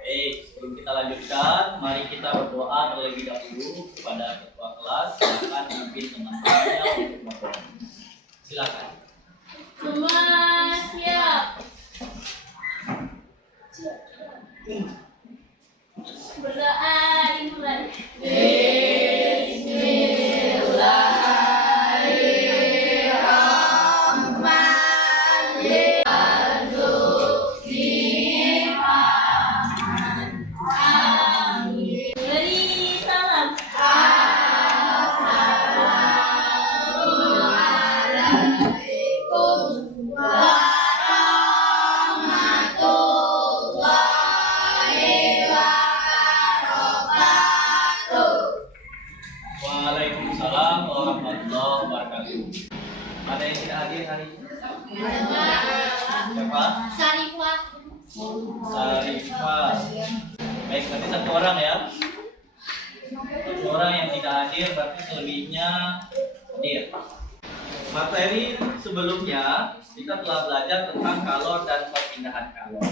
Baik, sebelum kita lanjutkan, mari kita berdoa terlebih dahulu kepada ketua kelas. Silakan pimpin teman-temannya untuk berdoa. Silakan. Semua siap. Berdoa dimulai. Beri salam. Waalaikumsalam warahmatullahi wabarakatuh. Ada yang tidak hadir hari ini? Siapa? Sarifah. Sarifah. Baik, berarti satu orang ya. Satu orang yang tidak hadir berarti selebihnya hadir. Materi sebelumnya kita telah belajar tentang kalor dan perpindahan kalor.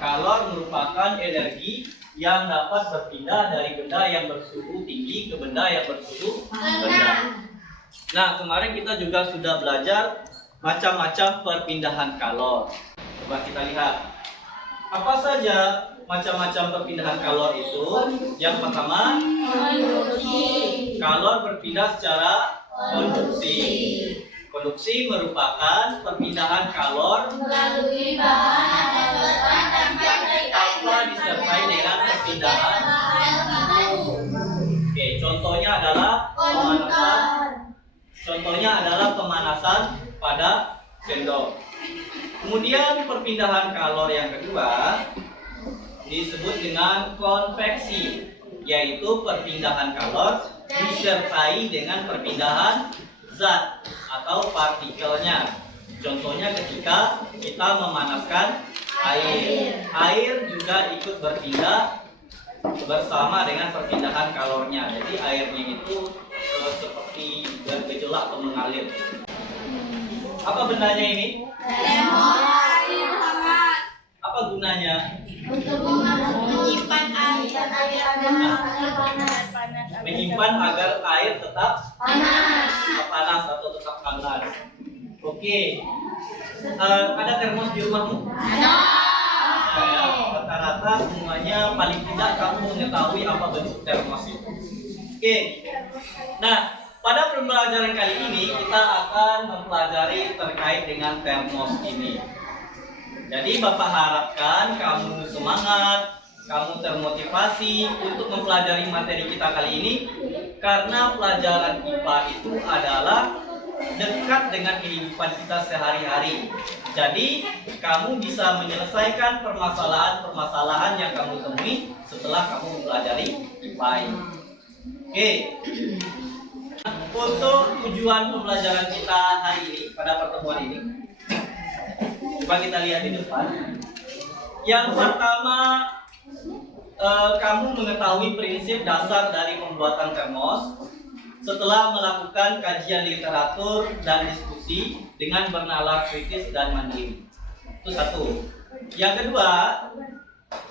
Kalor merupakan energi yang dapat berpindah dari benda yang bersuhu tinggi ke benda yang bersuhu rendah. Nah, kemarin kita juga sudah belajar macam-macam perpindahan kalor. Coba kita lihat. Apa saja macam-macam perpindahan kalor itu? Yang pertama, kalor berpindah secara konduksi. Konduksi merupakan perpindahan kalor Melalui bahan tanpa disertai dengan perpindahan. Oke, contohnya adalah pemanasan. Contohnya adalah pemanasan pada sendok. Kemudian perpindahan kalor yang kedua disebut dengan konveksi, yaitu perpindahan kalor disertai dengan perpindahan zat atau partikelnya. Contohnya ketika kita memanaskan air. Air juga ikut berpindah bersama dengan perpindahan kalornya. Jadi airnya itu seperti bergejolak atau mengalir. Apa bendanya ini? Apa gunanya? menyimpan air panas. Menyimpan agar air tetap panas atau tetap hangat. Oke. Ada termos di rumahmu? Ada. Ya, rata-rata semuanya paling tidak kamu mengetahui apa bentuk termos itu. Oke. Nah, pada pembelajaran kali ini kita akan mempelajari terkait dengan termos ini. Jadi Bapak harapkan kamu semangat, kamu termotivasi untuk mempelajari materi kita kali ini, karena pelajaran IPA itu adalah dekat dengan kehidupan kita sehari-hari. Jadi kamu bisa menyelesaikan permasalahan-permasalahan yang kamu temui setelah kamu mempelajari IPA ini. Oke. Untuk tujuan pembelajaran kita hari ini pada pertemuan ini, coba kita lihat di depan. Yang pertama, kamu mengetahui prinsip dasar dari pembuatan termos setelah melakukan kajian literatur dan diskusi dengan bernalar kritis dan mandiri. Itu satu. Yang kedua,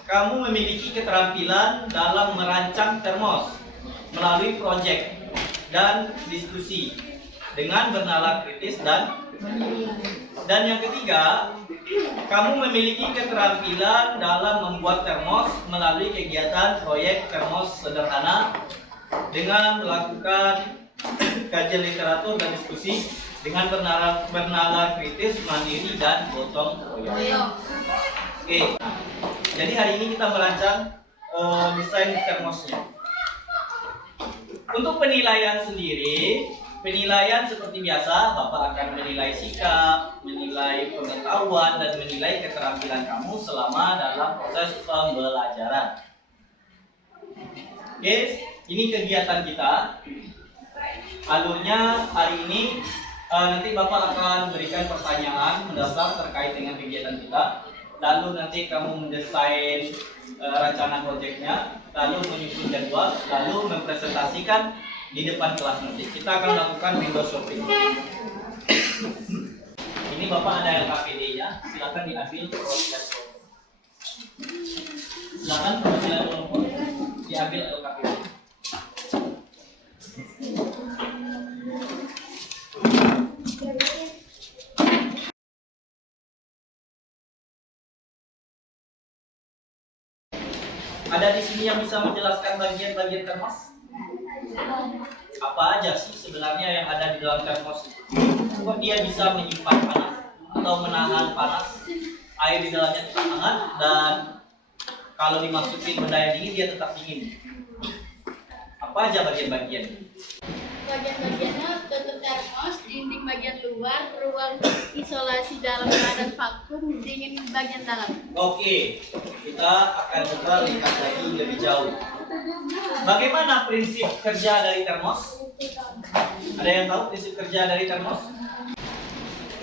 kamu memiliki keterampilan dalam merancang termos melalui proyek dan diskusi dengan bernalar kritis dan yang ketiga, kamu memiliki keterampilan dalam membuat termos melalui kegiatan proyek termos sederhana dengan melakukan kajian literatur dan diskusi dengan bernalar kritis, mandiri, dan gotong royong. Oke, jadi hari ini kita merancang desain termosnya. Untuk penilaian sendiri, penilaian seperti biasa, Bapak akan menilai sikap, menilai pengetahuan, dan menilai keterampilan kamu selama dalam proses pembelajaran. Oke, ini kegiatan kita. Alurnya hari ini, nanti Bapak akan berikan pertanyaan mendasar terkait dengan kegiatan kita. Lalu nanti kamu mendesain rancangan proyeknya, lalu menyusun jadwal, lalu mempresentasikan di depan kelas nanti. Kita akan lakukan window shopping. Ini Bapak ada LKPD-nya, silakan diambil. Silakan perwakilan kelompok diambil LKPD. Ada di sini yang bisa menjelaskan bagian-bagian termos? Apa aja sih sebenarnya yang ada di dalam termos? Kok dia bisa menyimpan panas atau menahan panas? Air di dalamnya tetap hangat dan kalau dimasukin benda yang dingin dia tetap dingin. Apa aja bagian-bagian? Bagian-bagiannya tutup termos, dinding bagian luar, ruang isolasi dalam keadaan vakum, dingin bagian dalam. Oke, kita akan coba lihat lagi lebih jauh. Bagaimana prinsip kerja dari termos? Ada yang tahu prinsip kerja dari termos?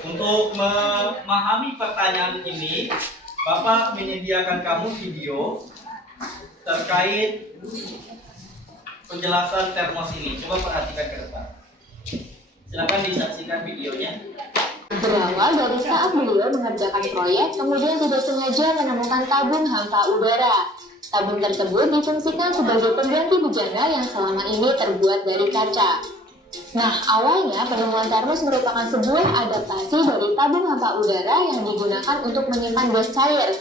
Untuk memahami pertanyaan ini, Bapak menyediakan kamu video terkait penjelasan termos ini. Coba perhatikan ke depan. Silakan disaksikan videonya. Berawal dari saat beliau mengerjakan proyek, kemudian tidak sengaja menemukan tabung hampa udara. Tabung tersebut difungsikan sebagai pengganti bejana yang selama ini terbuat dari kaca. Nah, awalnya penemuan termos merupakan sebuah adaptasi dari tabung hampa udara yang digunakan untuk menyimpan gas cair.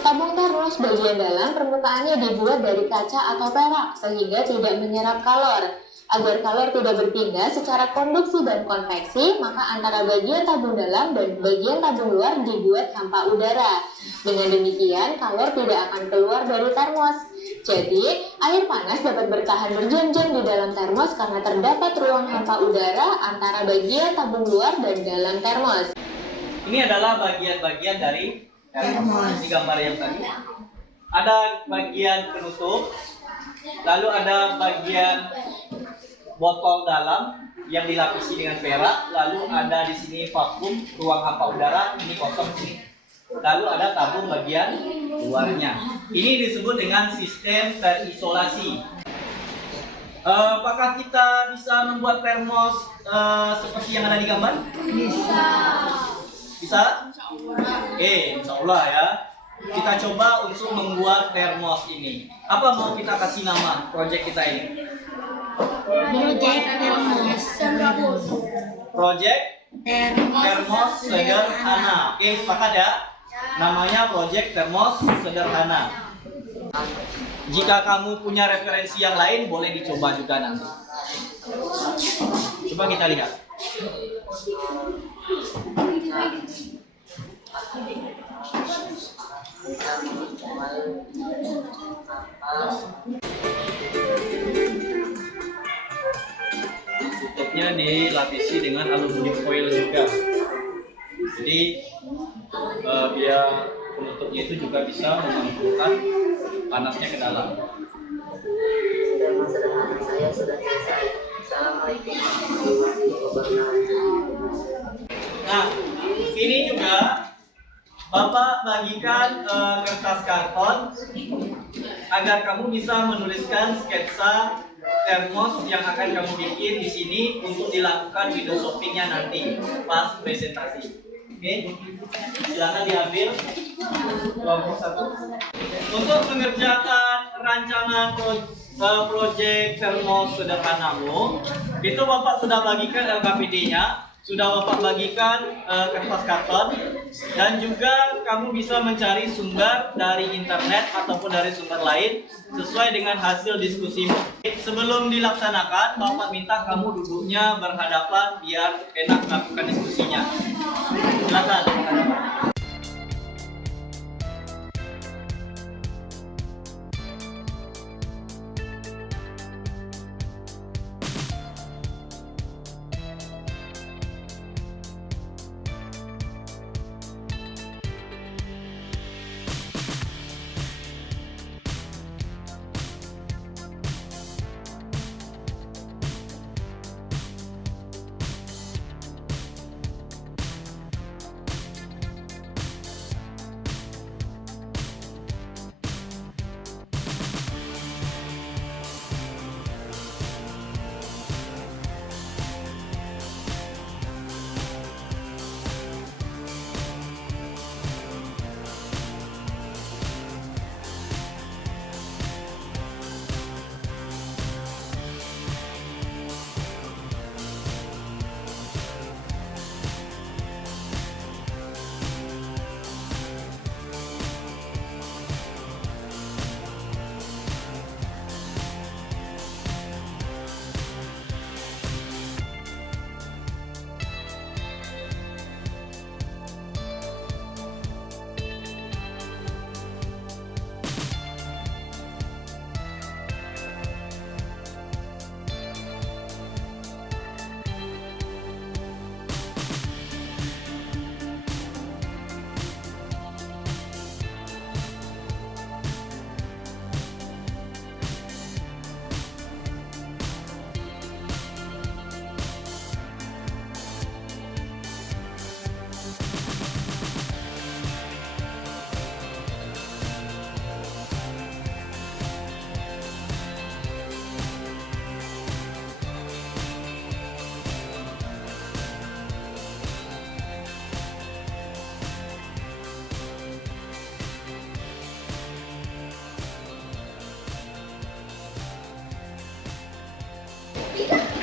Tabung termos bagian dalam permukaannya dibuat dari kaca atau perak sehingga tidak menyerap kalor. Agar kalor tidak berpindah secara konduksi dan konveksi, maka antara bagian tabung dalam dan bagian tabung luar dibuat hampa udara. Dengan demikian, kalor tidak akan keluar dari termos. Jadi, air panas dapat bertahan berjam-jam di dalam termos karena terdapat ruang hampa udara antara bagian tabung luar dan dalam termos. Ini adalah bagian-bagian dari termos di gambar yang tadi. Ada bagian penutup, lalu ada bagian botol dalam yang dilapisi dengan perak, lalu ada di sini vakum, ruang hampa udara, ini kosong sini. Lalu ada tabung bagian luarnya. Ini disebut dengan sistem terisolasi. Apakah kita bisa membuat termos seperti yang ada di gambar? Bisa. Bisa? Insya Allah ya. Kita coba untuk membuat termos ini. Apa mau kita kasih nama proyek kita ini? Proyek termos sederhana. Oke, sepakat ya? Namanya proyek termos sederhana. Jika kamu punya referensi yang lain, boleh dicoba juga nanti. Coba kita lihat. Tutupnya dilapisi dengan aluminium foil juga. Jadi biar penutupnya itu juga bisa memantulkan panasnya ke dalam. Saya sudah selesai. Assalamualaikum warahmatullahi wabarakatuh. Nah, ini juga Bapak bagikan kertas karton agar kamu bisa menuliskan sketsa termos yang akan kamu bikin di sini untuk dilakukan window shoppingnya nanti pas presentasi. Oke, silakan diambil kelompok 1. Untuk mengerjakan rancangan proyek termos sederhanamu, itu Bapak sudah bagikan LKPD-nya, sudah Bapak bagikan kertas karton, dan juga kamu bisa mencari sumber dari internet ataupun dari sumber lain sesuai dengan hasil diskusimu. Sebelum dilaksanakan, Bapak minta kamu duduknya berhadapan biar enak melakukan diskusinya. Silakan.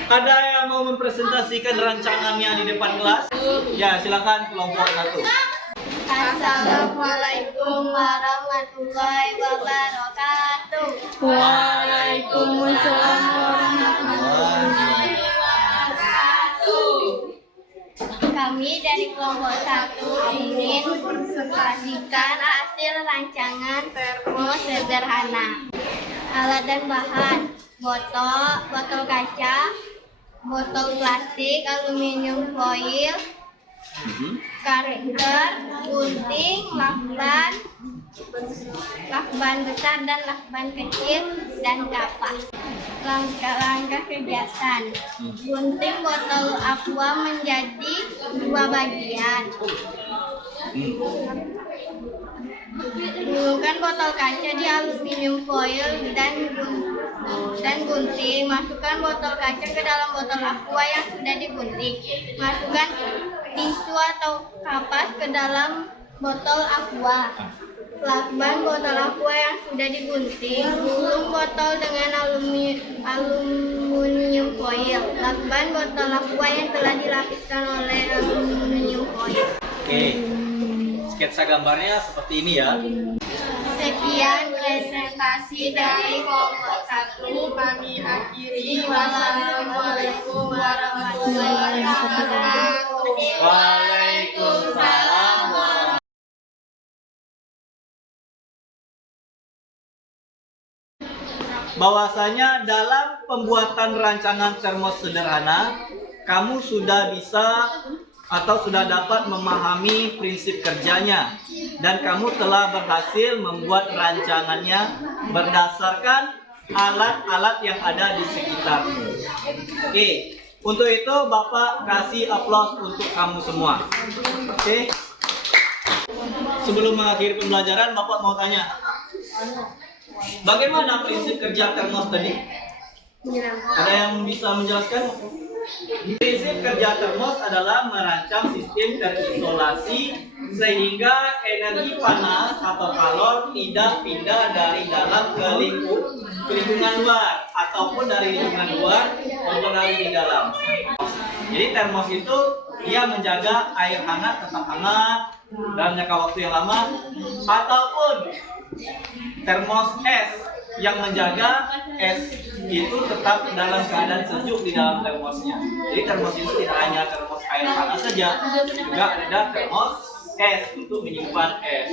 Ada yang mau mempresentasikan rancangannya di depan kelas? Ya, silakan kelompok 1. Assalamualaikum warahmatullahi wabarakatuh. Waalaikumsalam warahmatullahi wabarakatuh. Kami dari kelompok 1 ingin mempresentasikan hasil rancangan termos sederhana. Alat dan bahan: botol kaca, botol plastik, aluminium foil, karakter, gunting, lakban besar dan lakban kecil, dan kapas. Langkah-langkah kegiatan: gunting botol aqua menjadi 2 bagian. Gulungkan botol kaca di aluminium foil dan gunting. Masukkan botol kaca ke dalam botol aqua yang sudah digunting. Masukkan tisu atau kapas ke dalam botol aqua. Lakban botol aqua yang sudah digunting. Gulung botol dengan aluminium foil. Lakban botol aqua yang telah dilapiskan oleh aluminium foil. Oke. Sketsa gambarnya seperti ini ya. Sekian presentasi dari kelompok 1. Kami akhiri. Wassalamualaikum warahmatullahi wabarakatuh. Waalaikumsalam. Bahwasanya dalam pembuatan rancangan termos sederhana, kamu sudah bisa atau sudah dapat memahami prinsip kerjanya, dan kamu telah berhasil membuat rancangannya berdasarkan alat-alat yang ada di sekitarmu. Oke, untuk itu Bapak kasih aplaus untuk kamu semua. Oke. Sebelum mengakhiri pembelajaran, Bapak mau tanya, bagaimana prinsip kerja termos tadi? Ada yang bisa menjelaskan? Prinsip kerja termos adalah merancang sistem terisolasi sehingga energi panas atau kalor tidak pindah dari dalam ke lingkungan luar ataupun dari lingkungan luar mempengaruhi di dalam. Jadi termos itu dia menjaga air hangat tetap hangat dalam jangka waktu yang lama, ataupun termos es yang menjaga es itu tetap dalam keadaan sejuk di dalam termosnya. Jadi termos itu tidak hanya termos air panas saja, juga ada termos es untuk menyimpan es.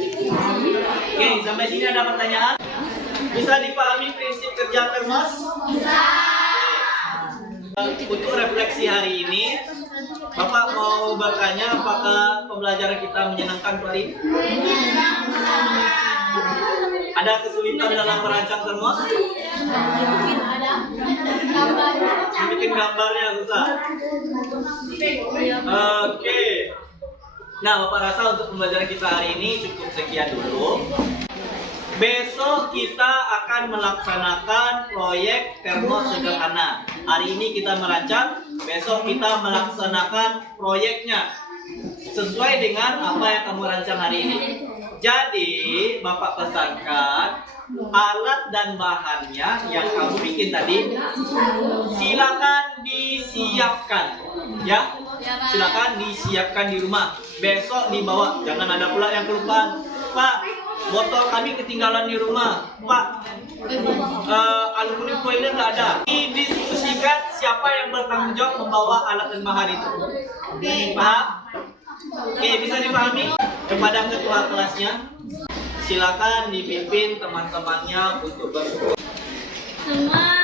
Oke, sampai sini ada pertanyaan? Bisa dipahami prinsip kerja termos? Bisa. Untuk refleksi hari ini, Bapak mau bertanya apakah pembelajaran kita menyenangkan Pak Ari? Ada kesulitan dalam merancang termos? Bikin gambarnya susah. Oke. Nah, Bapak rasa untuk pembelajaran kita hari ini cukup sekian dulu. Besok kita akan melaksanakan proyek termos sederhana. Hari ini kita merancang, besok kita melaksanakan proyeknya sesuai dengan apa yang kamu rancang hari ini. Jadi, Bapak pesankan alat dan bahannya yang kamu bikin tadi, silakan disiapkan, ya. Silakan disiapkan di rumah. Besok dibawa, jangan ada pula yang kelupaan. Pak, botol kami ketinggalan di rumah. Pak, aluminium foilnya nggak ada. Didiskusikan siapa yang bertanggung jawab membawa alat dan bahan itu. Paham? Oke, bisa dipahami? Kepada ketua kelasnya, silakan dipimpin teman-temannya untuk berkumpul. Semua